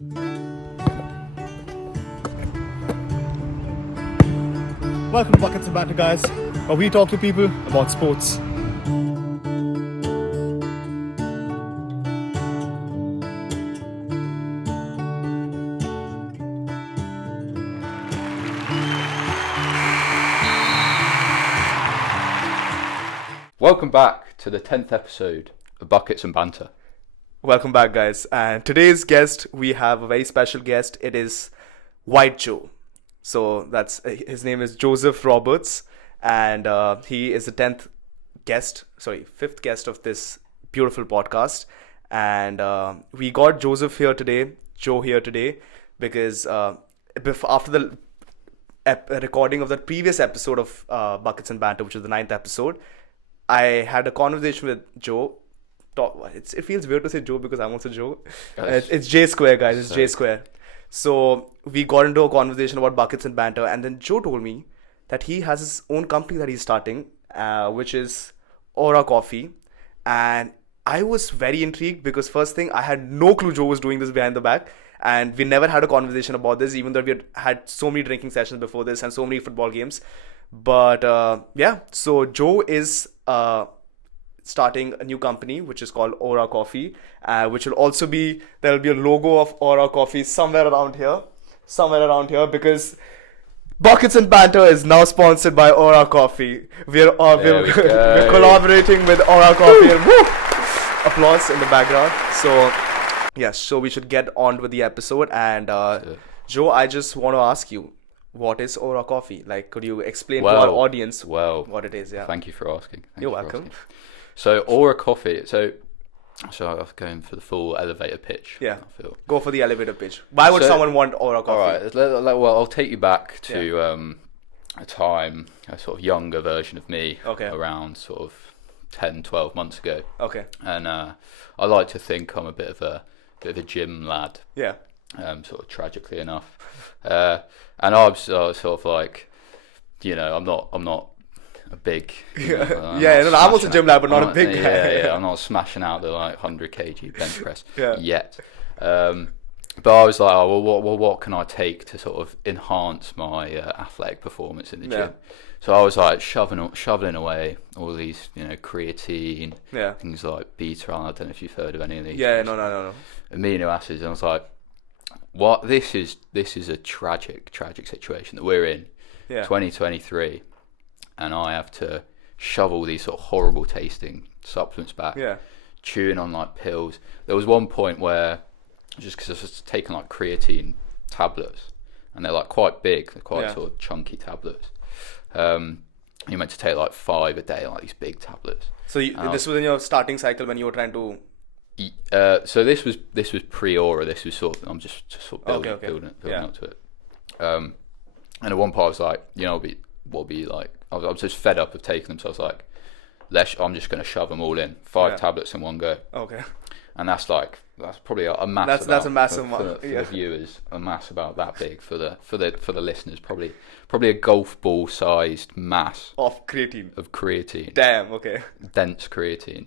Welcome to Buckets N Banter, guys, where we talk to people about sports. Welcome back to the 10th episode of Buckets N Banter. Welcome back, guys. And today's guest, we have a very special guest. It is White Joe. So his name is Joseph Roberts, and he is the 5th guest of this beautiful podcast. And we got Joe here today, because after the recording of the previous episode of Buckets N Banter, which was the 9th episode, I had a conversation with Joe. It feels weird to say Joe because I'm also Joe. It's J Square, guys. It's J Square. So we got into a conversation about Buckets N Banter, and then Joe told me that he has his own company that he's starting, which is Aura Coffee. And I was very intrigued because first thing, I had no clue Joe was doing this behind the back. And we never had a conversation about this, even though we had so many drinking sessions before this and so many football games. But so Joe is starting a new company which is called Aura Coffee, which will also there'll be a logo of Aura Coffee somewhere around here, because Buckets N Banter is now sponsored by Aura Coffee. We're collaborating with Aura Coffee, and woo! Applause in the background. So yes, so we should get on with the episode. And Joe, I just want to ask you, what is Aura Coffee? Like, could you explain to our audience what it is? Yeah. Thank you for asking. You're welcome. So Aura Coffee. So I'm going for the full elevator pitch. Yeah. Go for the elevator pitch. Why would someone want Aura Coffee? All right. Well, I'll take you back to a time, a sort of younger version of me, around sort of 10, 12 months ago. Okay. And I like to think I'm a bit of a gym lad. Yeah. Sort of tragically enough. And I'm sort of like, I'm not a big. I'm also a gym lad, but not a big guy. Yeah. I'm not smashing out the 100 kg bench press yet. But I was like, what can I take to sort of enhance my athletic performance in the gym? So I was like shoveling away all these, creatine, things like beta. I don't know if you've heard of any of these. No. Amino acids, and I was like, what? This is a tragic situation that we're in, 2023, and I have to shovel these sort of horrible tasting supplements back, chewing on like pills. There was one point where, just because I was taking like creatine tablets, and they're like quite big, they're quite sort of chunky tablets. You're meant to take like 5 a day, like these big tablets. So this was in your starting cycle when you were trying to. So this was pre-Aura. This was sort of, I'm just sort of building up to it. And at one point I was like, what be like? I was just fed up of taking them, so I was like, I'm just going to shove them all in, 5 tablets in one go. Okay. And that's probably a mass. That's a massive one for the viewers. A mass about that big for the listeners. Probably a golf ball sized mass of creatine. Damn. Okay. Dense creatine.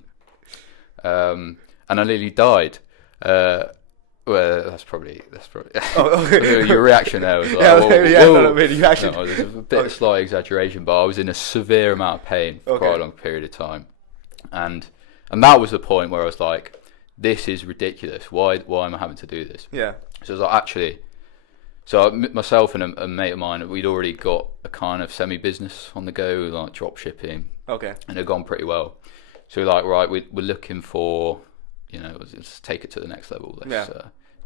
And I nearly died. Well, that's probably. Oh, okay. Your reaction there was like, you actually. No, there's a bit of slight exaggeration, but I was in a severe amount of pain for quite a long period of time, and that was the point where I was like, this is ridiculous. Why am I having to do this? Yeah. So I was like, myself and a mate of mine, we'd already got a kind of semi-business on the go, like drop shipping. Okay. And it had gone pretty well. So we're like, right, we're looking for, let's take it to the next level. Let's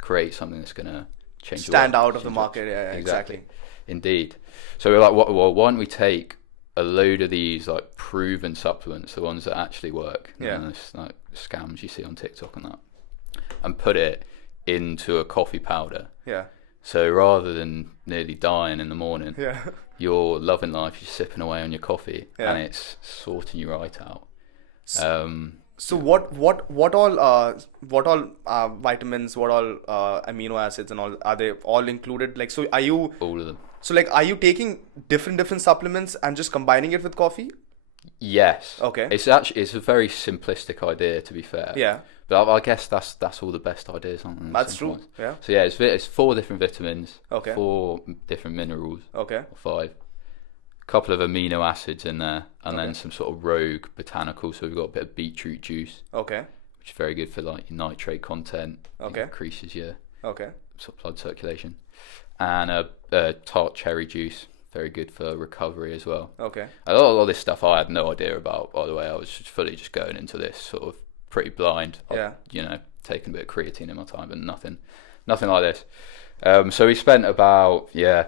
create something that's going to stand out of the market. Yeah, exactly. Indeed. So we're like, well, why don't we take a load of these like proven supplements, the ones that actually work, it's like scams you see on TikTok and that, and put it into a coffee powder. Yeah. So rather than nearly dying in the morning, you're loving life, you're sipping away on your coffee, and it's sorting you right out. So what all vitamins, what all amino acids and all, are they all included? Like, so are you all of them? So like, are you taking different supplements and just combining it with coffee? Yes. Okay. It's a very simplistic idea, to be fair. Yeah. But I guess that's all the best ideas, aren't they? That's true. Yeah. So yeah, it's 4 different vitamins. Okay. 4 different minerals. Okay. Or 5. A couple of amino acids in there, and then some sort of rogue botanicals. So we've got a bit of beetroot juice. Okay. Which is very good for like your nitrate content. Okay. It increases your sort of blood circulation. And a tart cherry juice. Very good for recovery as well. Okay. A lot of this stuff I had no idea about, by the way. I was just fully going into this sort of pretty blind. Yeah. Taking a bit of creatine in my time, but nothing like this. So we spent about the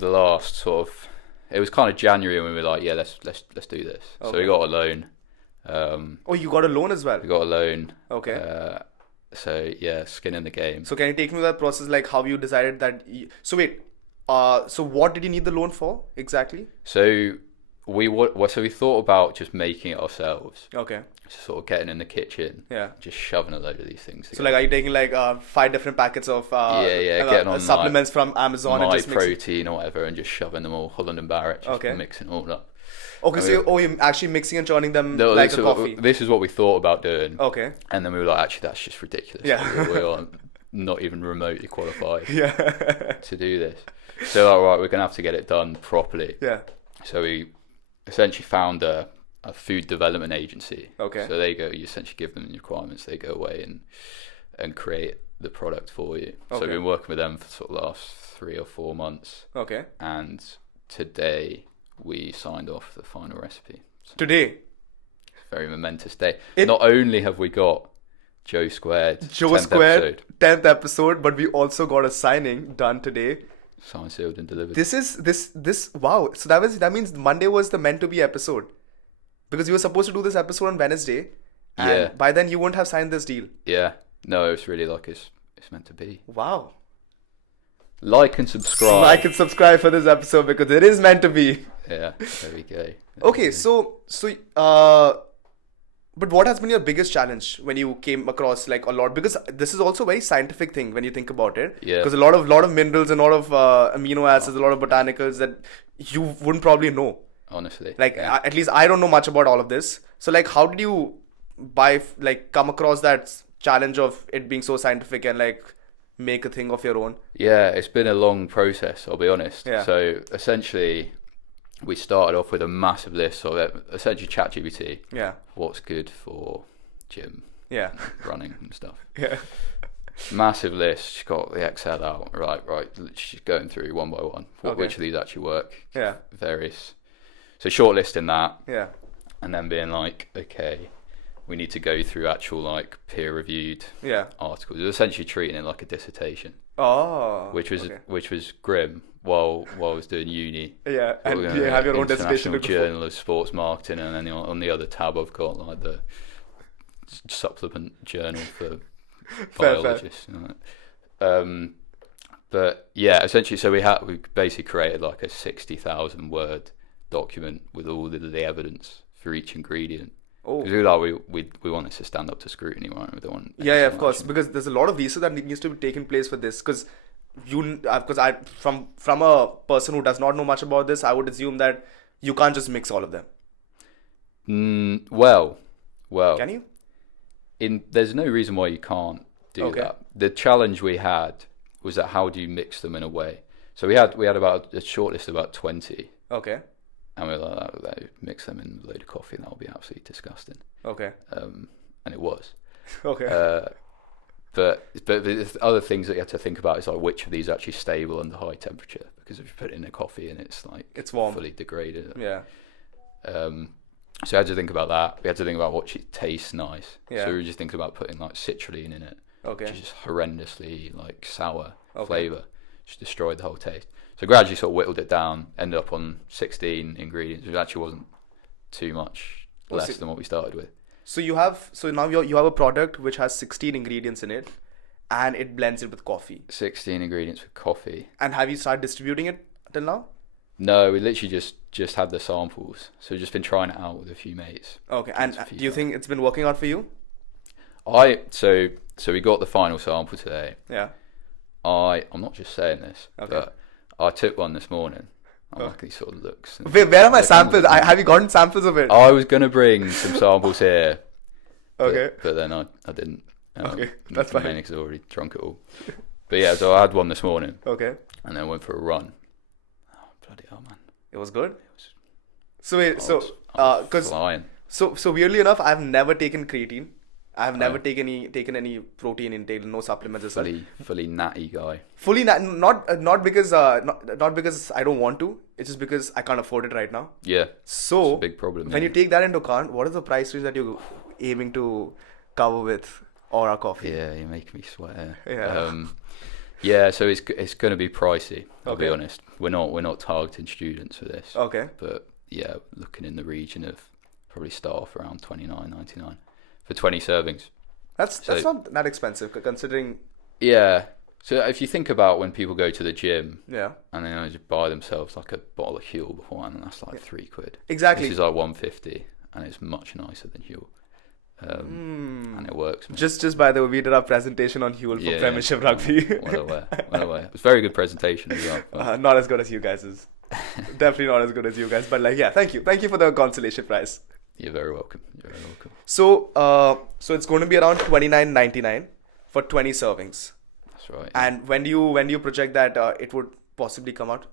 last sort of, it was kind of January when we were like, let's do this. Okay. So we got a loan. You got a loan as well? We got a loan. Okay. So skin in the game. So can you take me through that process, like how you decided that? So wait. So what did you need the loan for exactly? So we thought about just making it ourselves. Okay. Just sort of getting in the kitchen. Yeah. Just shoving a load of these things together. So like, are you taking like 5 different packets of getting on supplements from Amazon and just protein or whatever, and just shoving them all Holland and Barrett, just mixing it all up. Okay, so you're actually mixing and churning them like a coffee. This is what we thought about doing. Okay. And then we were like, actually, that's just ridiculous. Yeah. We are not even remotely qualified to do this. So all right, we're gonna have to get it done properly. Yeah. So we essentially found a food development agency. Okay. So you essentially give them the requirements, they go away and create the product for you. Okay. So we've been working with them for sort of the last 3 or 4 months. Okay. And today we signed off the final recipe. So today? Very momentous day. Not only have we got Joe Squared 10th episode, but we also got a signing done today. Signed, sealed, and delivered. This wow. So that means Monday was the meant to be episode, because you were supposed to do this episode on Wednesday, and by then you wouldn't have signed this deal. Yeah. No, it's really like it's meant to be. Wow. Like and subscribe. Like and subscribe for this episode because it is meant to be. Yeah. There we go. Okay. So but what has been your biggest challenge when you came across like a lot? Because this is also a very scientific thing when you think about it. Yeah. Because a lot of minerals and a lot of amino acids, a lot of botanicals that you wouldn't probably know. Honestly. Like at least I don't know much about all of this. So like, how did you come across that challenge of it being so scientific and like make a thing of your own? Yeah, it's been a long process, I'll be honest. Yeah. So essentially, we started off with a massive list of essentially ChatGPT. Yeah. What's good for gym. Yeah. Running and stuff. Yeah. Massive list. She's got the Excel out. Right. She's going through one by one. Which of these actually work? Yeah. Various. So shortlisting that. Yeah. And then being like, okay, we need to go through actual like peer-reviewed articles. It was essentially treating it like a dissertation. Oh. Which was grim. While I was doing uni. Yeah, and you have your own dissertation. International Journal of Sports Marketing, and then on the other tab I've got like the supplement journal for biologists. But yeah, essentially, so we basically created like a 60,000 word document with all the evidence for each ingredient. Oh, because we want this to stand up to scrutiny, right? We don't want of course, because there's a lot of research that needs to be taken place for this. Because from a person who does not know much about this, I would assume that you can't just mix all of them. Well, can you? There's no reason why you can't do that. The challenge we had was that how do you mix them in a way? So we had about a short list of about 20. Okay. And we were like, mix them in a load of coffee, and that will be absolutely disgusting. Okay. And it was. Okay. But the other things that you have to think about is like which of these are actually stable under high temperature, because if you put it in a coffee and it's like it's warm, fully degraded. Yeah. So I had to think about that. We had to think about what tastes nice. Yeah. So we were just thinking about putting like citrulline in it. Okay. Which is just horrendously like sour flavour. Just destroyed the whole taste. So gradually sort of whittled it down, ended up on 16 ingredients, which actually wasn't too much less than what we started with. So now you have a product which has 16 ingredients in it, and it blends it with coffee. 16 ingredients with coffee. And have you started distributing it till now? No, we literally just had the samples. So we've just been trying it out with a few mates. Okay, and do you think it's been working out for you? So we got the final sample today. Yeah. I'm not just saying this, but I took one this morning. I'm like these sort of looks. Wait, where are my samples? Have you gotten samples of it? I was gonna bring some samples here. Okay. But then I didn't. Okay, that's fine. Mainly because I already drunk it all. But yeah, so I had one this morning. Okay. And then went for a run. Oh, bloody hell, man. It was good? So wait, flying. So weirdly enough, I've never taken creatine. I've never taken any protein intake, no supplements. Fully natty guy. Fully not because I don't want to. It's just because I can't afford it right now. Yeah. So it's a big problem. When you take that into account, what is the price range that you're aiming to cover with Aura Coffee? Yeah, you make me sweat. Yeah. Yeah, so it's going to be pricey. I'll be honest. We're not targeting students for this. Okay. But yeah, looking in the region of probably start off around $29.99 for 20 servings. That's not that expensive considering. Yeah. So if you think about when people go to the gym, yeah, and they just buy themselves like a bottle of Huel beforehand, and that's like £3. Exactly. This is like $1.50, and it's much nicer than Huel. And it works. Man. Just by the way, we did our presentation on Huel for Premiership Rugby. Well aware. It was a very good presentation as well. Not as good as you guys's. Definitely not as good as you guys. But thank you for the consolation prize. You're very welcome. So it's going to be around $29.99 for 20 servings. That's right. And when do you project that it would possibly come out?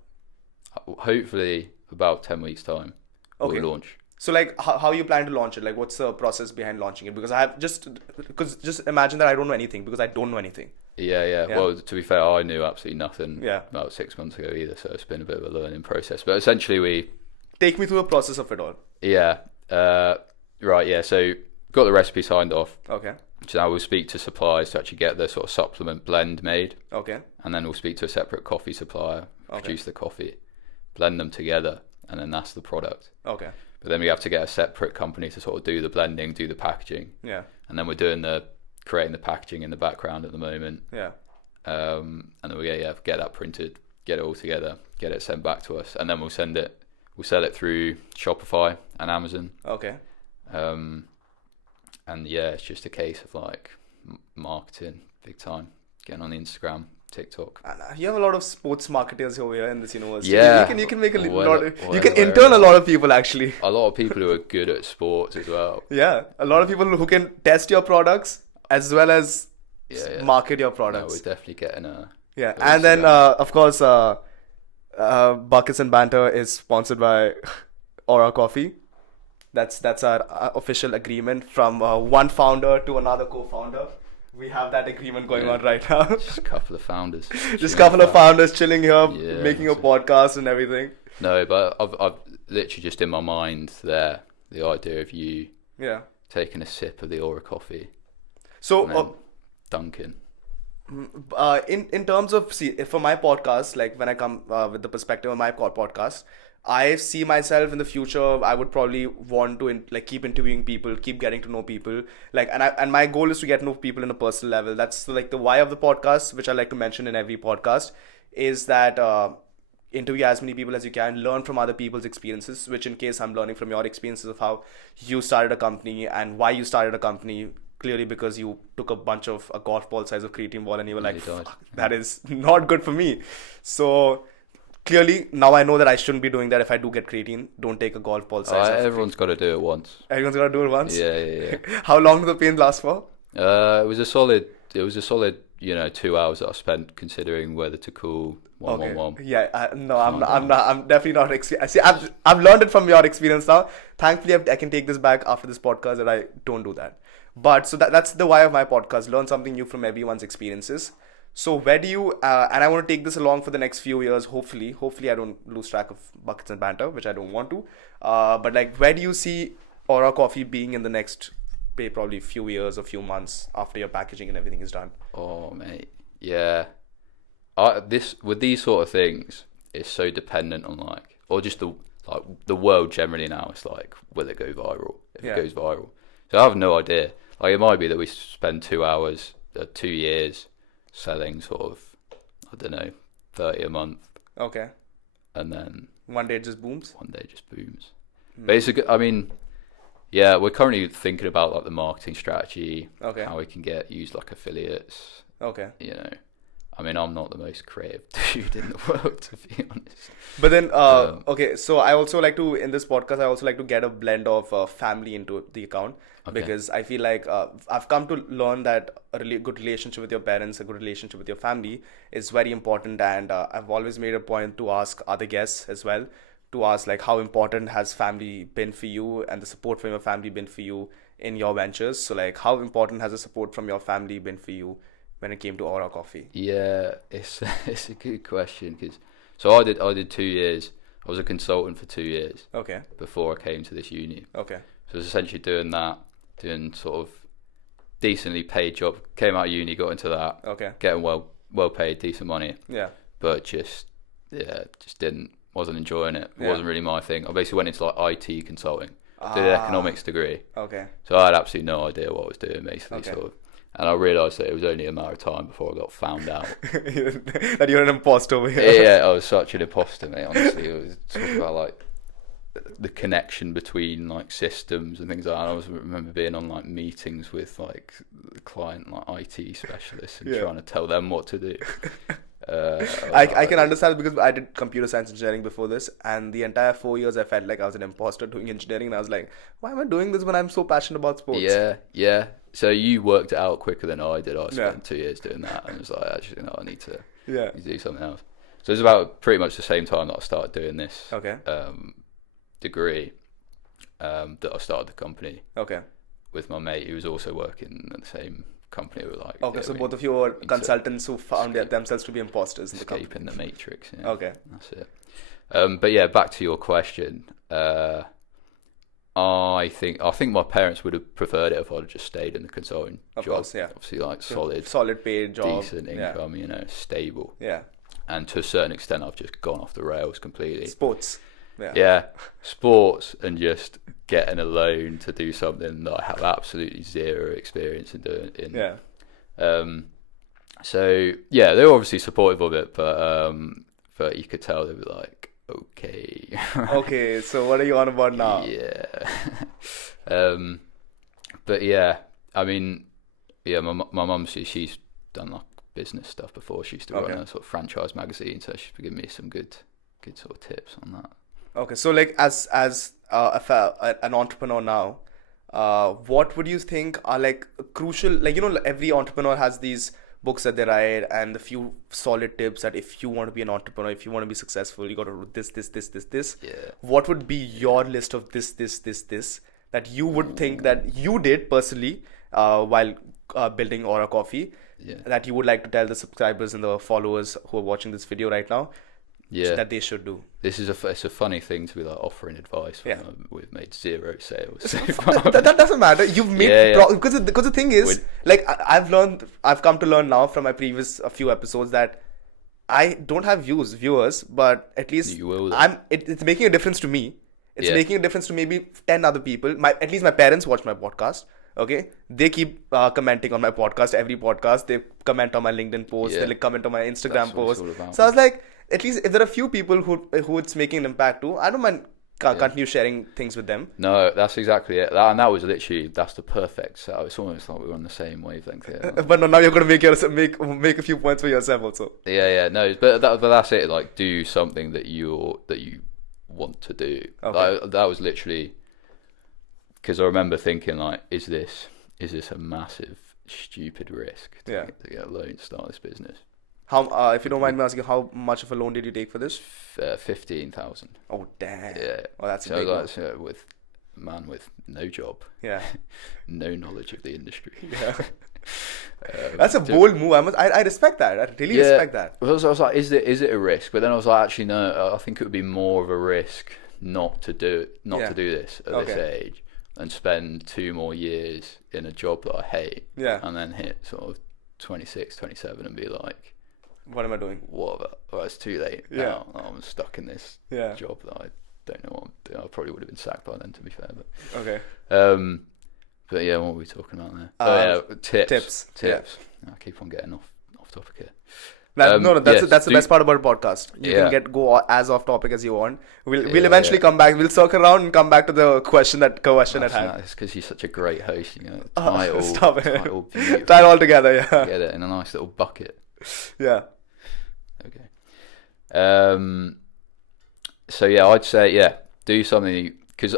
Hopefully about 10 weeks time. Okay. We'll launch. So how you plan to launch it? What's the process behind launching it? Because just imagine that I don't know anything because I don't know anything. Yeah. Well, to be fair, I knew absolutely nothing about 6 months ago either. So it's been a bit of a learning process. But essentially take me through the process of it all. Yeah. Right. Yeah. So got the recipe signed off. Okay. So now we'll speak to suppliers to actually get the sort of supplement blend made. Okay. And then we'll speak to a separate coffee supplier, produce the coffee, blend them together, and then that's the product. Okay. But then we have to get a separate company to sort of do the blending, do the packaging. Yeah. And then we're creating the packaging in the background at the moment. Yeah. And then we get that printed, get it all together, get it sent back to us, and then we'll sell it through Shopify and Amazon. Okay. And yeah, it's just a case of marketing big time, getting on Instagram, TikTok. You have a lot of sports marketers over here in this university. Yeah, you can make you can intern a lot of people actually. A lot of people who are good at sports as well. Yeah, a lot of people who can test your products as well as market your products. No, we're definitely getting a. Yeah, and then of course, Buckets N Banter is sponsored by Aura Coffee. That's our official agreement from one founder to another co-founder. We have that agreement going on right now. Just a couple of founders. Chilling here, making a podcast and everything. No, but I've literally just in my mind there the idea of you taking a sip of the Aura coffee. So dunking. In terms of for my podcast, when I come with the perspective of my podcast, I see myself in the future. I would probably want to keep interviewing people, keep getting to know people. And my goal is to get to know people on a personal level. That's the why of the podcast, which I like to mention in every podcast, is that interview as many people as you can, learn from other people's experiences. Which in case I'm learning from your experiences of how you started a company and why you started a company. Clearly because you took a bunch of a golf ball size of creatine ball and you were like, that is not good for me. So clearly now I know that I shouldn't be doing that. If I do get creatine, don't take a golf ball size. Everyone's got to do it once. Everyone's got to do it once? Yeah. How long did the pain last for? It was a solid 2 hours that I spent considering whether to call 111. Yeah, I'm definitely not. See, I've learned it from your experience now. Thankfully, I can take this back after this podcast that I don't do that. But so that's the why of my podcast. Learn something new from everyone's experiences. So where do you, and I want to take this along for the next few years, hopefully I don't lose track of Buckets N Banter, which I don't want to. But where do you see Aura Coffee being in the next, probably few years or few months after your packaging and everything is done? Oh, mate. Yeah. With these sort of things, it's so dependent on or just the world generally now. It's will it go viral? If it goes viral. So I have no idea. It might be that we spend 2 hours, 2 years selling sort of, I don't know, 30 a month. Okay. And then one day it just booms? One day it just booms. Basically, I mean, yeah, we're currently thinking about the marketing strategy. Okay. How we can use affiliates. Okay. I mean, I'm not the most creative dude in the world, to be honest. But then, okay, so I also like to, in this podcast, I also like to get a blend of family into the account. Okay. Because I feel like I've come to learn that a really good relationship with your parents, a good relationship with your family is very important. And I've always made a point to ask other guests as well, to ask like how important has family been for you and the support from your family been for you in your ventures. So like how important has the support from your family been for you when it came to Aura Coffee? Yeah, it's a good question because so I did 2 years. I was a consultant for 2 years. Okay. Before I came to this uni. Okay. So I was essentially doing sort of decently paid job. Came out of uni, got into that. Okay. Getting well paid, decent money. Yeah. But wasn't enjoying it. It wasn't really my thing. I basically went into like IT consulting. Did an economics degree. Okay. So I had absolutely no idea what I was doing basically, sort of. And I realised that it was only a matter of time before I got found out. That you're an imposter over here. Yeah, I was such an imposter, mate, honestly. It was talking about like the connection between like systems and things like that. I remember being on like meetings with like the client like IT specialists and trying to tell them what to do. I can understand because I did computer science engineering before this, and the entire 4 years I felt like I was an imposter doing engineering, and I was like, why am I doing this when I'm so passionate about sports? Yeah. So you worked it out quicker than I did. I spent 2 years doing that, and I was like, actually, no, I need to do something else. So it was about pretty much the same time that I started doing this degree that I started the company. Okay. With my mate who was also working at the same company. With like so both of you were consultants who found themselves to be imposters in the company. Escaping the matrix. Yeah. Okay. That's it. But yeah, back to your question. I think my parents would have preferred it if I'd have just stayed in the consulting job. Of course, yeah. Obviously, like solid paid job, decent income, stable. Yeah. And to a certain extent, I've just gone off the rails completely. Sports. Yeah, sports and just getting a loan to do something that I have absolutely zero experience in doing. So yeah, they were obviously supportive of it, but you could tell they were like, okay. Okay, so what are you on about now? Yeah. But yeah, I mean, yeah, my mum, she's done like business stuff before. She used to run a sort of franchise magazine, so she's given me some good sort of tips on that. Okay, so like as an entrepreneur now, what would you think are like crucial, like, every entrepreneur has these books that they write and a few solid tips that if you want to be an entrepreneur, if you want to be successful, you got to do this. Yeah. What would be your list of this that you would think that you did personally while building Aura Coffee, that you would like to tell the subscribers and the followers who are watching this video right now? Yeah, that they should do. This is it's a funny thing to be like offering advice when we've made zero sales. That doesn't matter. You've made because the thing is, I've come to learn now from my previous few episodes that I don't have viewers, but at least it's making a difference to me. It's making a difference to maybe 10 other people. At least my parents watch my podcast. Okay, they keep commenting on my podcast. Every podcast they comment on my LinkedIn post. They comment on my Instagram post. So I was like, at least if there are a few people who it's making an impact to, I don't mind continue sharing things with them. No, that's exactly it. That was literally, that's the perfect set. It's almost like we were on the same wavelength here. But now you're going to make a few points for yourself also. Yeah, no, but that's it. Like, do something that you want to do. Okay. That was literally, because I remember thinking like, is this a massive stupid risk to get a loan to start this business? How, if you don't mind me asking, how much of a loan did you take for this? 15,000. Oh damn! Yeah. Oh, that's so a big like, with a man with no job. Yeah. No knowledge of the industry. Yeah. That's a bold move. I respect that. I really respect that. I was like, is it a risk? But then I was like, actually no. I think it would be more of a risk not to do this at this age and spend 2 more years in a job that I hate. Yeah. And then hit sort of 26, 27 and be like, what am I doing? It's too late. Now I'm stuck in this job that I don't know what I'm doing. I probably would have been sacked by then, to be fair. But okay. But yeah, what were we talking about there? Tips. Yeah. I keep on getting off topic here. That's the best part about a podcast. You can go as off topic as you want. We'll eventually come back. We'll circle around and come back to the question at hand. It's because you're such a great host. Stop it. Tie it all together. Yeah. Get it in a nice little bucket. Yeah. Okay. So yeah, I'd say do something, because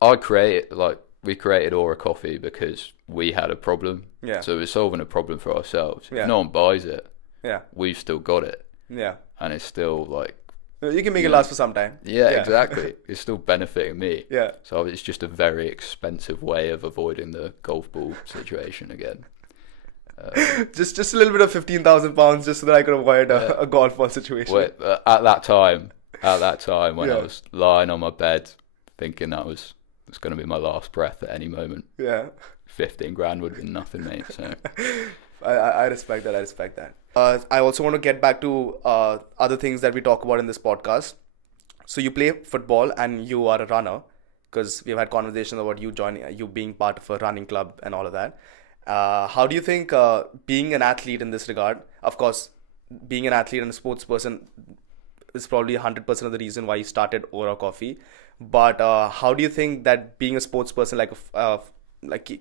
we created Aura Coffee because we had a problem. Yeah. So we're solving a problem for ourselves. Yeah. If no one buys it, yeah, we've still got it. Yeah. And it's still like, you can make it last for some time. Yeah, exactly. It's still benefiting me. Yeah. So it's just a very expensive way of avoiding the golf ball situation again. Just a little bit of £15,000 just so that I could avoid a golf ball situation. At that time when I was lying on my bed thinking that was going to be my last breath at any moment. Yeah. 15 grand would be nothing, mate. So I respect that. I also want to get back to other things that we talk about in this podcast. So you play football and you are a runner, because we've had conversations about you being part of a running club and all of that. How do you think being an athlete in this regard, of course, being an athlete and a sports person is probably 100% of the reason why you started Aura Coffee. But how do you think that being a sports person, like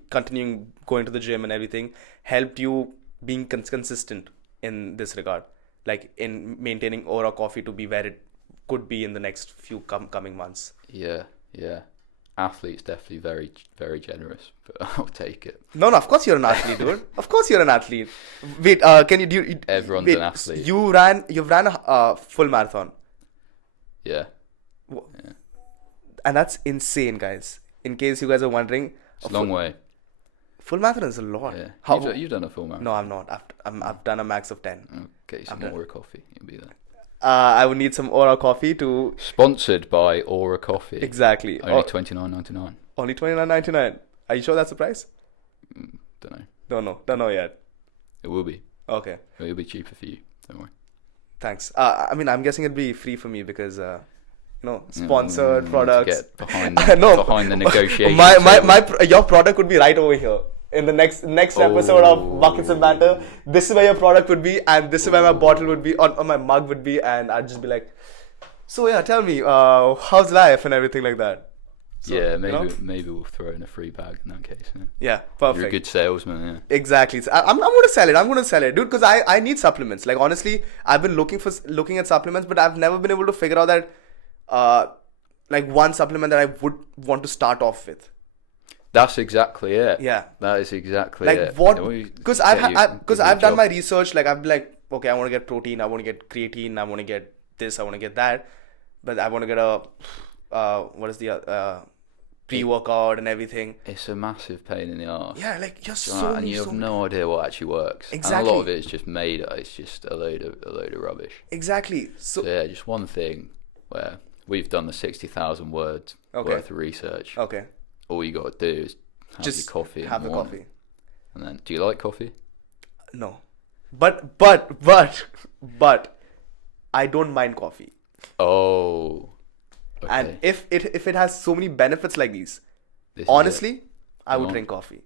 continuing going to the gym and everything, helped you being consistent in this regard, like in maintaining Aura Coffee to be where it could be in the next few coming months? Yeah. Athlete's definitely very, very generous, but I'll take it. No, of course you're an athlete, dude. Of course you're an athlete. Wait, can you do? Everyone's an athlete. You've ran a full marathon. Yeah. And that's insane, guys. In case you guys are wondering, it's a long way. Full marathon is a lot. Yeah. You've done a full marathon? No, I'm not. I've done a max of 10. Okay, some Aura Coffee. You'll be there. I would need some Aura Coffee to... Sponsored by Aura Coffee. Exactly. Only $29.99. Only $29.99. Are you sure that's the price? Don't know. Don't know yet. It will be. Okay. It will be cheaper for you. Don't worry. Thanks. I'm guessing it'd be free for me because... sponsored products. Get behind the negotiation. Your product would be right over here in the next episode of Buckets N Banter. This is where your product would be, and this is where my bottle would be, on my mug would be, and I'd just be like, so yeah, tell me, how's life and everything like that. So, maybe we'll throw in a free bag in that case. Yeah, perfect. You're a good salesman. Yeah. Exactly. So I'm going to sell it, dude, because I need supplements. Like, honestly, I've been looking at supplements, but I've never been able to figure out that one supplement that I would want to start off with. That's exactly it. Yeah. That is exactly it. Like what? Because I've done my research. Like, I've been like, okay, I want to get protein, I want to get creatine, I want to get this, I want to get that, but I want to get a pre-workout and everything. It's a massive pain in the arse. Yeah, like and you have no idea what actually works. Exactly. And a lot of it is just made. It's just a load of rubbish. Exactly. So yeah, just one thing where we've done the 60,000 words worth of research. Okay. All you got to do is have your coffee. Have the coffee. And then, do you like coffee? No, but I don't mind coffee. Oh. Okay. And if it has so many benefits like these, honestly, I would drink coffee.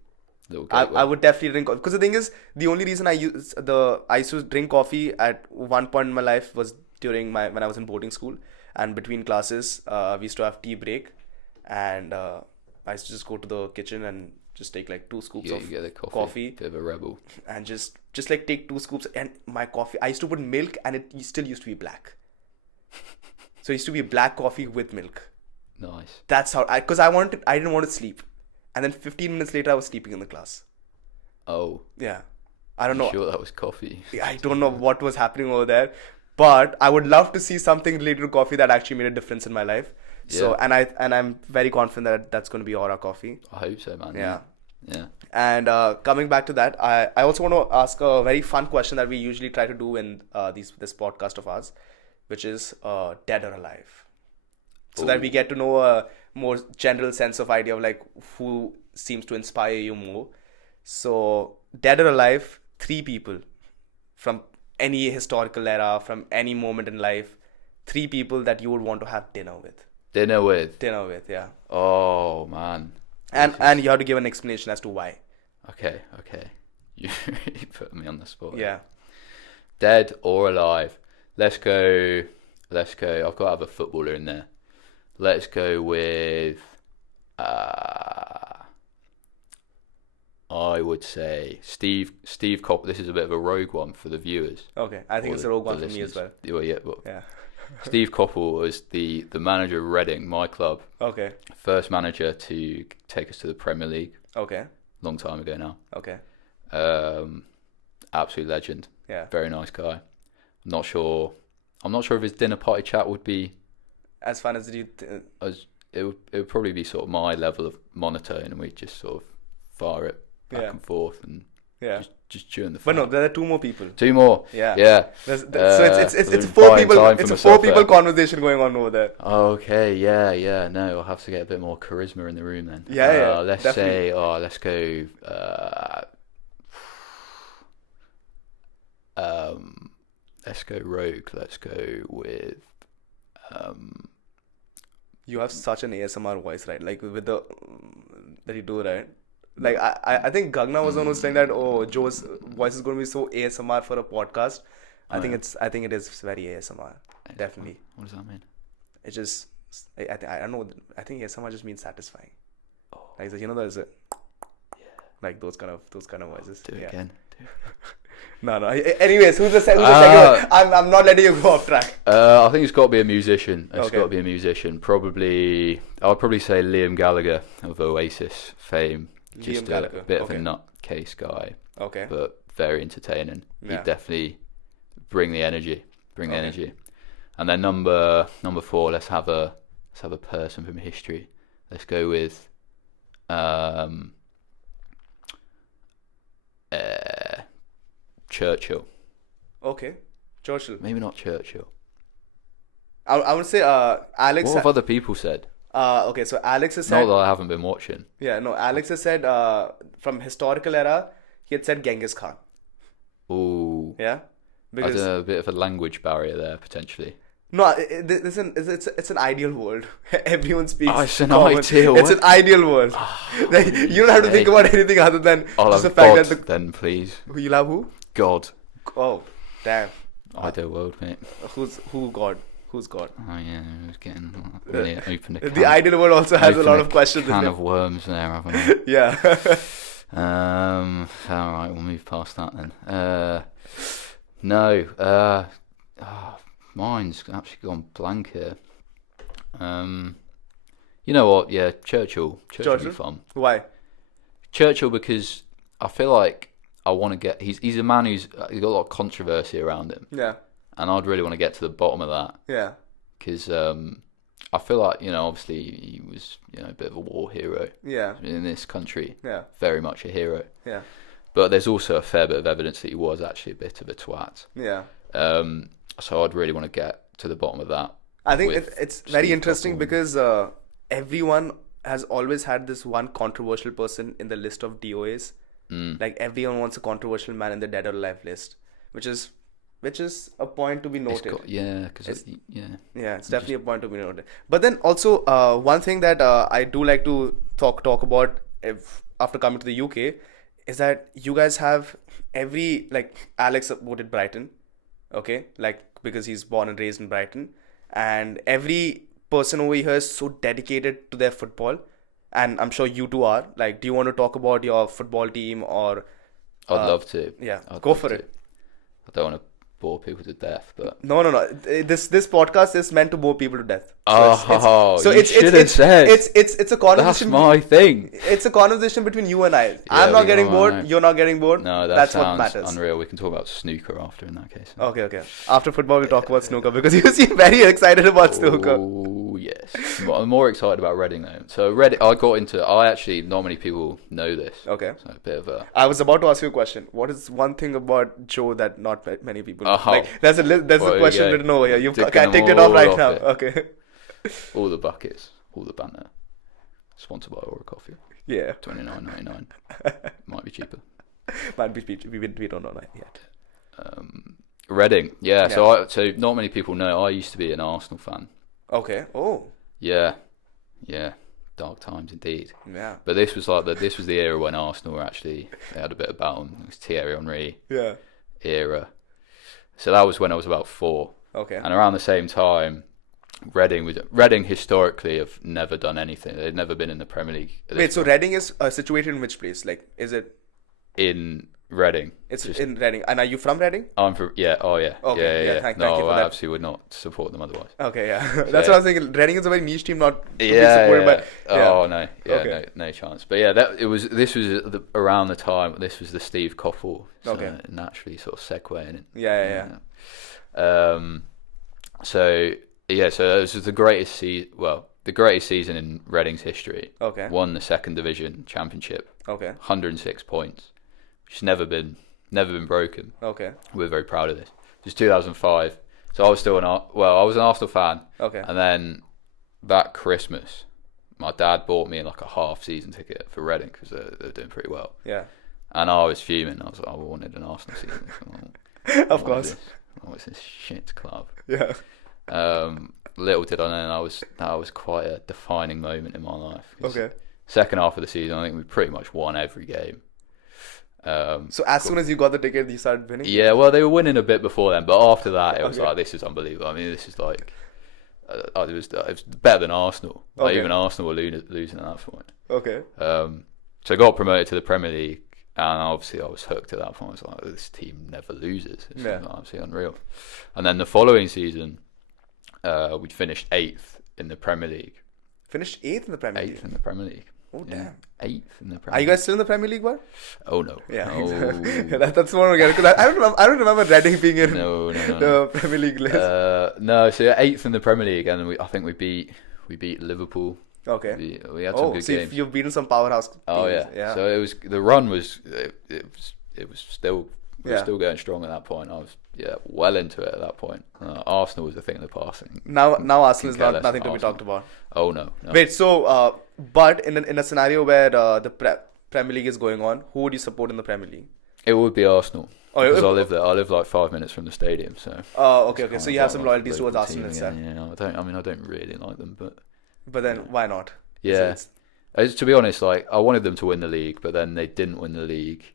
I would definitely drink coffee. Because the thing is, the only reason I used to drink coffee at one point in my life was during when I was in boarding school, and between classes, we used to have tea break, and I used to just go to the kitchen and just take like 2 scoops of coffee. Bit of a rebel. And just like take 2 scoops, and my coffee, I used to put milk, and it still used to be black. So it used to be black coffee with milk. Nice. That's how, because I didn't want to sleep. And then 15 minutes later, I was sleeping in the class. Oh. Yeah. I don't know. Sure that was coffee. I don't know what was happening over there. But I would love to see something related to coffee that actually made a difference in my life. Yeah. So, and I'm very confident that that's going to be Aura Coffee. I hope so, man. Yeah. And coming back to that, I also want to ask a very fun question that we usually try to do in this podcast of ours, which is dead or alive. So that we get to know a more general sense of idea of like who seems to inspire you more. So dead or alive, 3 people from any historical era, from any moment in life, 3 people that you would want to have dinner with. Dinner with, yeah. Oh, man. And you have to give an explanation as to why. Okay. You put me on the spot. Yeah. Dead or alive. Let's go. I've got to have a footballer in there. Let's go with I would say Steve Coppell. This is a bit of a rogue one for the viewers. Okay, I think it's a rogue one for me as well. Yeah, but Steve Coppell was the manager of Reading, my club. Okay. First manager to take us to the Premier League. Okay. Long time ago now. Okay. Absolute legend. Yeah. Very nice guy. I'm not sure if his dinner party chat would be as fun as it would probably be sort of my level of monotone, and we just sort of fire it back and forth and just chewing the fat. But no, there are two more people. Two more. Yeah. So it's four people. It's a four people conversation going on over there. Okay. Yeah. No, I'll have to get a bit more charisma in the room then. Yeah. Let's definitely. say. Let's go. Let's go rogue. Let's go with. You have such an ASMR voice, right? Like with the that you do, right? Like I think Gagna was the one who was saying that Joe's voice is going to be so ASMR for a podcast. I think it is very ASMR. Definitely. What does that mean? It just I don't know. I think ASMR just means satisfying. Like there's like those kind of voices. Do it again. No. Anyways, who's the second one? I'm not letting you go off track. I think it's got to be a musician. Got to be a musician. I'll probably say Liam Gallagher of Oasis fame. Just a bit of a nutcase guy. Okay. But very entertaining. He'd definitely bring the energy. And then number 4, let's have a person from history. Let's go with Churchill. Okay. Churchill. Maybe not Churchill. I would say Alex. What have other people said? Okay, so Alex has said. Not that I haven't been watching. Yeah, no. Alex has said from historical era, he had said Genghis Khan. Ooh. Yeah. Because a bit of a language barrier there potentially. No, it's an ideal world. Everyone speaks. Oh, it's an ideal. It's an ideal world. Like, you don't have to think about anything other than just the fact that then please. You'll have who? God. Oh, damn. Ideal world, mate. Who God? Who's God? Oh yeah, I was getting really open. The ideal world also has a lot of questions. Can of worms there, haven't we? Yeah. All right, we'll move past that then. No. Mine's actually gone blank here. You know what? Yeah, Churchill. Churchill would be fun. Why? Churchill because I feel like I want to get. He's a man who's got a lot of controversy around him. Yeah. And I'd really want to get to the bottom of that. Yeah. Because I feel like, obviously he was, a bit of a war hero. Yeah. In this country. Yeah. Very much a hero. Yeah. But there's also a fair bit of evidence that he was actually a bit of a twat. Yeah. So I'd really want to get to the bottom of that. I think it's very interesting because everyone has always had this one controversial person in the list of DOAs. Like everyone wants a controversial man in the dead or alive list, which is a point to be noted. It's definitely a point to be noted. But then also one thing that I do like to talk about after coming to the UK is that you guys have Alex voted Brighton, okay, because he's born and raised in Brighton, and every person over here is so dedicated to their football, and I'm sure you two are. Do you want to talk about your football team or? I'd love to. Yeah, go for it. I don't want to bore people to death, but no. This podcast is meant to bore people to death. So you should have said. It's a conversation. That's my thing. It's a conversation between you and I. Yeah, I'm not getting bored. You're not getting bored. No, that's what matters. Unreal. We can talk about snooker after in that case. Okay. After football, we'll talk about snooker because you seem very excited about snooker. Oh yes, I'm more excited about Reading though. So Reading, I actually not many people know this. Okay. So a bit of a. I was about to ask you a question. What is one thing about Joe that not many people know? Oh. There's a question written over here. You've ticked it off right now. Okay. All the buckets, all the banter. Sponsored by Aura Coffee. Yeah. $29.99. Might be cheaper. Might be cheaper. We don't know that yet. Reading. Yeah. So not many people know. I used to be an Arsenal fan. Okay. Oh. Yeah. Dark times indeed. Yeah. But this was the era when Arsenal they had a bit about them. It was Thierry Henry. Yeah. Era. So that was when I was about 4. Okay. And around the same time, Reading historically have never done anything. They've never been in the Premier League. Wait, so Reading is situated in which place? Like, is it in Reading? It's just in Reading. And are you from Reading? I'm from Oh yeah. Okay. Yeah. Thank No, you for I that. absolutely would not support them otherwise. Okay, yeah. That's what I was thinking. Reading is a very niche team, not to be Yeah. supported by. Yeah. Oh no. Yeah. Okay. No chance. But yeah, this was around the time. This was the Steve Coppell. So Okay. naturally, sort of segueing it. Yeah. So this was the greatest the greatest season in Reading's history. Okay. Won the second division championship. Okay. 106 points, which has never been broken. Okay. We're very proud of this. It was 2005, so I was still I was an Arsenal fan. Okay. And then that Christmas, my dad bought me like a half-season ticket for Reading because they're doing pretty well. Yeah. And I was fuming. I was like, I wanted an Arsenal season. Of course. What's this shit club? Yeah. Little did I know that was quite a defining moment in my life. Okay. Second half of the season, I think we pretty much won every game. So as soon as you got the ticket, you started winning? Yeah, well, they were winning a bit before then, but after that, it was like, this is unbelievable. I mean, this is like, it was better than Arsenal. Like, Okay. even Arsenal were losing at that point. Okay. So I got promoted to the Premier League, and obviously I was hooked at that point. I was like, this team never loses. It's absolutely unreal. And then the following season, we'd finished 8th in the Premier League. Finished 8th in the Premier League? 8th in the Premier League. Oh, damn. 8th in the Premier League. Are you guys still in the Premier League, bud? Oh, no. Yeah. No. Yeah, that's one again. Because I don't remember Reading being in No. the Premier League list. No, so 8th in the Premier League, and I think we beat Liverpool. Okay. We had some good so games. you've beaten some powerhouse teams. Oh yeah. So the run was still still going strong at that point. I was well into it at that point. Arsenal was a thing of the past. Now Arsenal is nothing to be talked about. Oh no. Wait, so but in a scenario where the Premier League is going on, who would you support in the Premier League? It would be Arsenal. Oh, because I live there. I live like 5 minutes from the stadium, so. Oh, okay. So you have some loyalties towards local Arsenal team instead. Yeah, I don't really like them, but. But then why not? Yeah. To be honest, like I wanted them to win the league, but then they didn't win the league,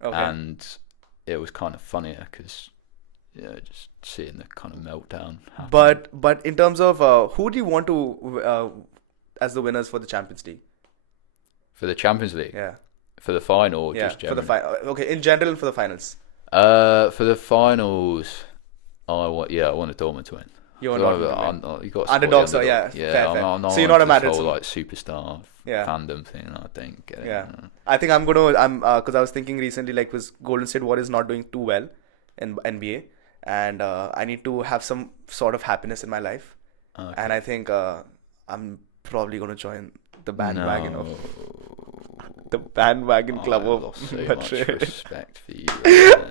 and it was kind of funnier because, just seeing the kind of meltdown happen. But in terms of who do you want to as the winners for the Champions League? For the Champions League, yeah. For the final, or just for the generally? okay, in general and for the finals. For the finals, I wanted Dortmund to win. You got underdogs, fair. I'm not so you're not a Madrid. This whole like superstar fandom thing. I don't get it. Yeah, I think I'm because I was thinking recently, like, was Golden State Warriors not doing too well in NBA, and I need to have some sort of happiness in my life, and I think I'm probably going to join the bandwagon of the bandwagon club of so Madrid. much respect for you.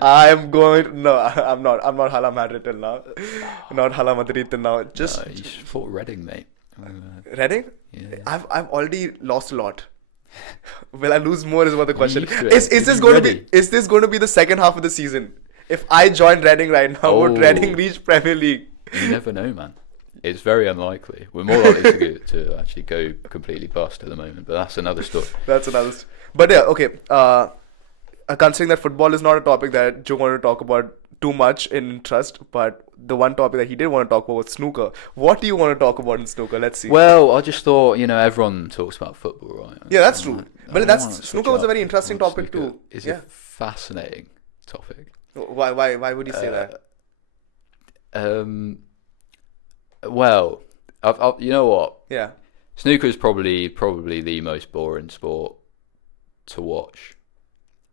Right I'm not Hala Madrid till now. Not Hala Madrid till now. Just no, you fought Reading, mate. Reading? Yeah. I've already lost a lot. Will I lose more is what the question is. Is this going to be the second half of the season? If I join Reading right now, would Reading reach Premier League? You never know, man. It's very unlikely. We're more likely to actually go completely bust at the moment, but that's another story. But yeah, okay. Considering that football is not a topic that Joe wanted to talk about too much in interest, but the one topic that he did want to talk about was snooker. What do you want to talk about in snooker? Let's see. Well, I just thought, everyone talks about football, right? Yeah, that's true. But snooker was a very interesting topic too. It's a fascinating topic. Why would you say that? Well, you know what? Yeah. Snooker is probably the most boring sport to watch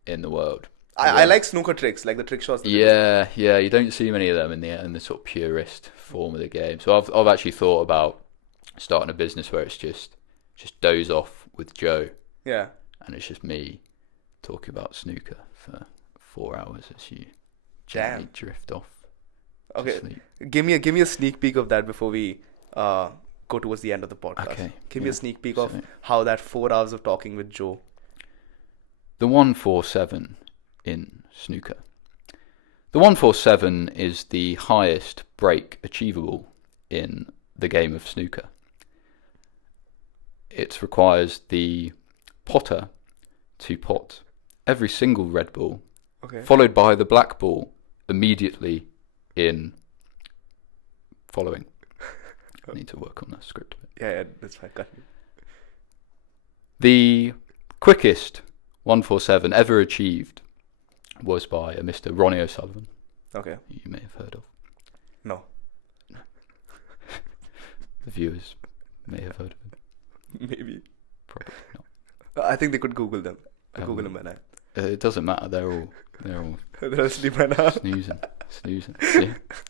in the world. I like snooker tricks, like the trick shots. Yeah. You don't see many of them in the sort of purist form of the game. So I've actually thought about starting a business where it's just doze off with Joe. Yeah. And it's just me talking about snooker for 4 hours as you gently drift off. Okay. Give me a sneak peek of that before we go towards the end of the podcast. Okay. Give me a sneak peek of how that 4 hours of talking with Joe. The 147 in snooker. The 147 is the highest break achievable in the game of snooker. It requires the potter to pot every single red ball, followed by the black ball immediately in following. I need to work on that script. Yeah, that's fine. The quickest 147 ever achieved was by a Mr. Ronnie O'Sullivan. Okay. You may have heard of. No. The viewers may have heard of him. Maybe. Probably not. I think they could Google them. Google them by now. It doesn't matter. They're all They're asleep by now. snoozing. See?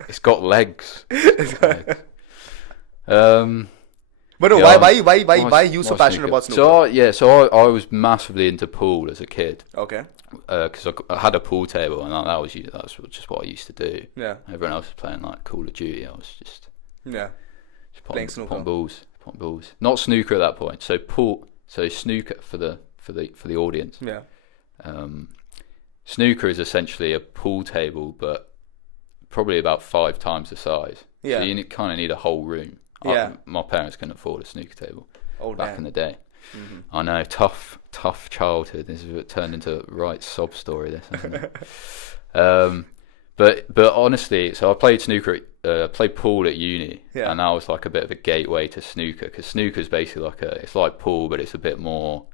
It's got legs. But no, yeah, why you so passionate about So snooker? I was massively into pool as a kid. Okay. Because I had a pool table, and that's just what I used to do. Yeah. Everyone else was playing like Call of Duty. I was just playing snooker. Potting balls. Not snooker at that point. So snooker for the audience. Yeah. Snooker is essentially a pool table, but probably about 5 times the size. Yeah. So you kind of need a whole room. Yeah. My parents couldn't afford a snooker table back in the day. Mm-hmm. I know, tough childhood. This is turned into a right sob story. This, hasn't it? But honestly, so I played snooker. Played pool at uni, and that was like a bit of a gateway to snooker, because snooker is basically it's like pool, but it's a bit more.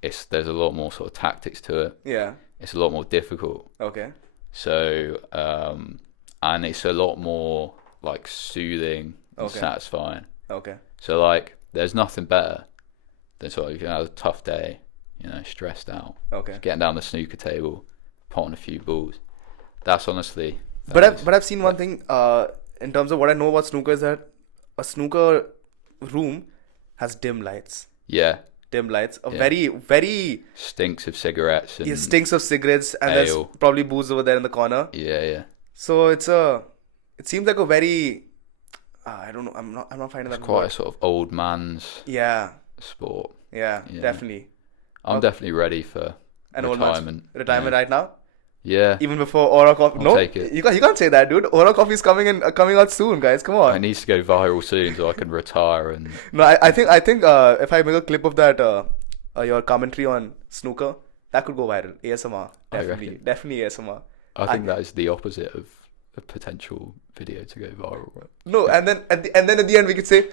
There's a lot more sort of tactics to it. Yeah. It's a lot more difficult. Okay. So and it's a lot more like soothing and satisfying. Okay. So like, there's nothing better than sort of, if you have a tough day, stressed out. Okay. Just getting down the snooker table, potting a few balls. That's honestly. But I've seen one thing. In terms of what I know about snooker, is that a snooker room has dim lights. Yeah. Dim lights. Very, very. Stinks of cigarettes. And stinks of cigarettes, and ale. there's probably booze over there in the corner. Yeah. So it seems like a very. I don't know. I'm not finding that. It's quite a sort of old man's. Yeah. Sport. Yeah. Definitely. I'm definitely ready for retirement. Retirement right now. Yeah. Even before Aura Coffee. I'll take it. You can't say that, dude. Aura Coffee is coming out soon, guys. Come on. It needs to go viral soon so I can retire and. No, I think if I make a clip of that, your commentary on snooker, that could go viral. ASMR, definitely ASMR. I think that is the opposite of a potential video to go viral. Right? No, and then at the end we could say,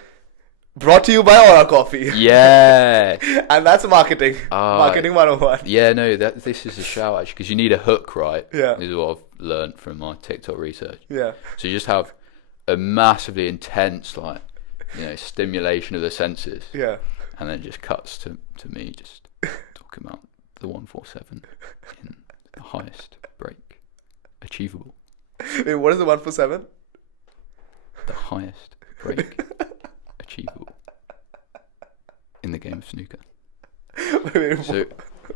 brought to you by Aura Coffee. Yeah. And that's marketing. Marketing 101. Yeah, no, this is a shout actually, because you need a hook, right? Yeah. This is what I've learned from my TikTok research. Yeah. So you just have a massively intense, stimulation of the senses. Yeah. And then it just cuts to me just talking about the 147 in the highest break achievable. Wait, what is the 147? The highest break achievable in the game of snooker.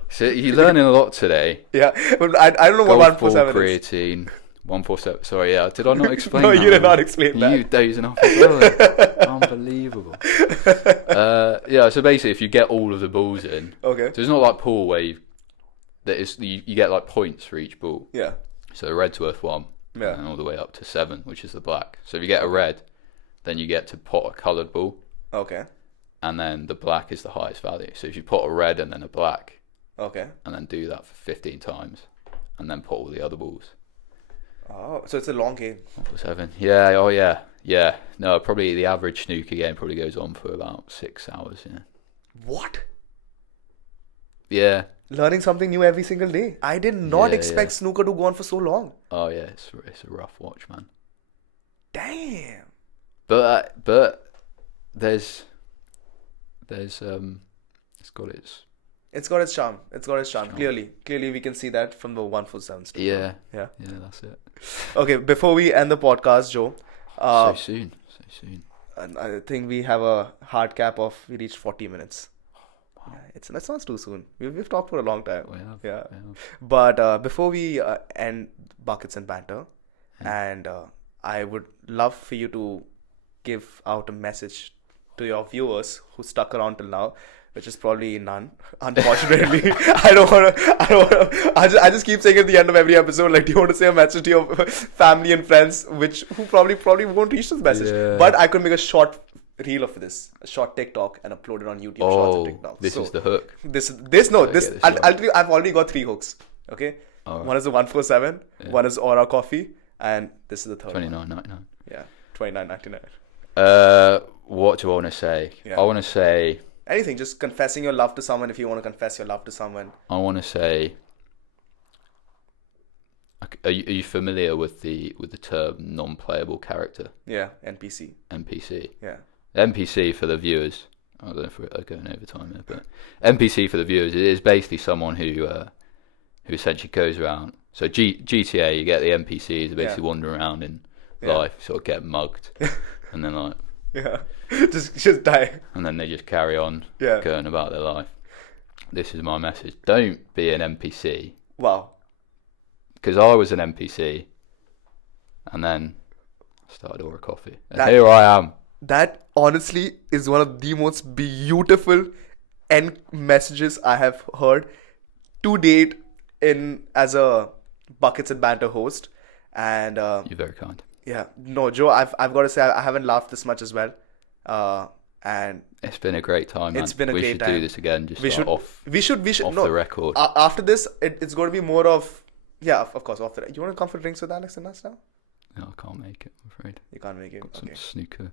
So you're learning a lot today. Yeah, but I don't know what 147 is. Creatine, 147. Sorry, yeah, did I not explain? No, that? You did not explain that. You dozing off as well. Unbelievable. So basically, if you get all of the balls in, okay. So it's not like pool where you get like points for each ball. Yeah. So the red's worth 1. Yeah. And all the way up to 7, which is the black. So if you get a red, then you get to pot a coloured ball. Okay. And then the black is the highest value. So if you pot a red and then a black. Okay. And then do that for 15 times. And then pot all the other balls. Oh, so it's a long game. 147. Yeah, oh yeah. Yeah. No, probably the average snooker game probably goes on for about 6 hours, yeah. What? Yeah. Learning something new every single day. I did not expect snooker to go on for so long. Oh yeah, it's a rough watch, man. Damn. But there's it's got its charm. Clearly we can see that from the 147 stuff. Yeah, that's it. Okay, before we end the podcast, Joe. So soon. And I think we have a hard cap of we reached 40 minutes. Wow. It's not too soon. We've talked for a long time. We have. Yeah. But before we end Buckets and Banter, and I would love for you to give out a message to your viewers who stuck around till now, which is probably none, unfortunately. I just keep saying at the end of every episode, like, do you want to say a message to your family and friends, who probably won't reach this message. Yeah. But I could make a short reel of this, a short TikTok, and upload it on YouTube Shorts and TikTok. This is the hook. I'll tell you, I've already got 3 hooks. Okay, right. One is the 147, one is Aura Coffee, and this is the third one. $29.99. Yeah, $29.99. What do I want to say? Yeah. I want to say anything. Just confessing your love to someone if you want to confess your love to someone. I want to say. Are you familiar with the term non-playable character? Yeah, NPC. NPC. Yeah. NPC for the viewers. I don't know if we're going over time here, but NPC for the viewers, it is basically someone who essentially goes around. So GTA, you get the NPCs who basically wander around in life, sort of get mugged, and then like just die, and then they just carry on going about their life. This is my message: don't be an NPC. Wow. Because I was an NPC, and then I started Aura Coffee, and here I am. That honestly is one of the most beautiful end messages I have heard to date as a Buckets and Banter host. And you're very kind. Yeah, no, Joe, I've got to say I haven't laughed this much as well. And it's been a great time, man. It's been a great time. We should do this again, just off the record. After this, it's going to be more of. Yeah, of course. Off the. You want to come for drinks with Alex and us now? No, I can't make it. I'm afraid. You can't make it. Got some snooker.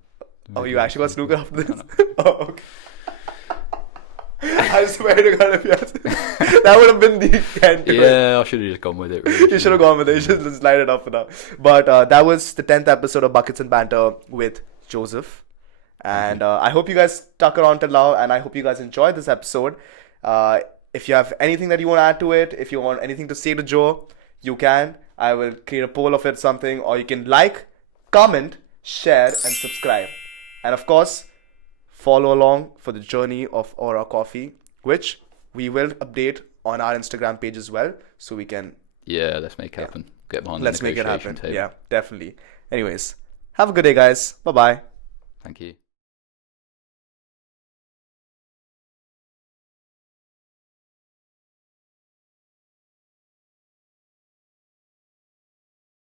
Oh, you actually got snooker after this? Oh, okay. I swear to God, if you had that would have been the end. Yeah, I should have just gone with it. Really, you should have gone with it. You should just light it up for now. But that was the 10th episode of Buckets and Banter with Joseph. And I hope you guys stuck around till now, and I hope you guys enjoyed this episode. If you have anything that you want to add to it, if you want anything to say to Joe, you can. I will create a poll of it, something, or you can like, comment, share, and subscribe. And of course, follow along for the journey of Aura Coffee, which we will update on our Instagram page as well, so we can. Yeah, let's make it happen. Get behind. Let's make it happen. Table. Yeah, definitely. Anyways, have a good day, guys. Bye bye. Thank you.